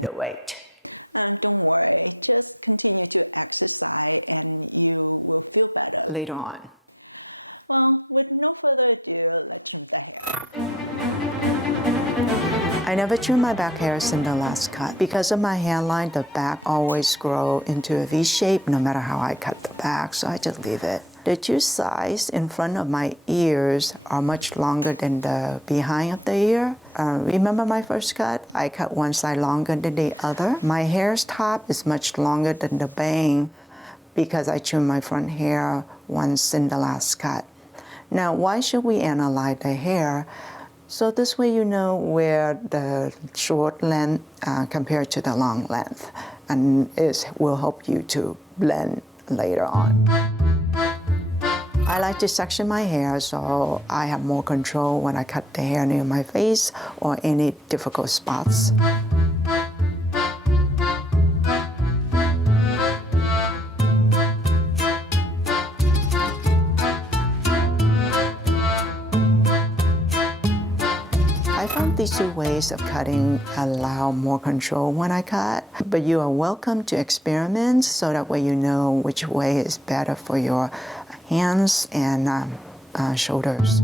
The weight. Later on. I never trim my back hairs in the last cut. Because of my hairline, the back always grow into a V shape no matter how I cut the back, so I just leave it. The two sides in front of my ears are much longer than the behind of the ear. Remember my first cut? I cut one side longer than the other. My hair's top is much longer than the bang because I trimmed my front hair once in the last cut. Now, why should we analyze the hair? So this way you know where the short length compared to the long length, and it will help you to blend later on. I like to section my hair so I have more control when I cut the hair near my face or any difficult spots. These two ways of cutting allow more control when I cut, but you are welcome to experiment so that way you know which way is better for your hands and shoulders.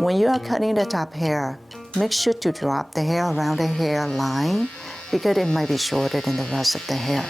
When you are cutting the top hair, make sure to drop the hair around the hairline because it might be shorter than the rest of the hair.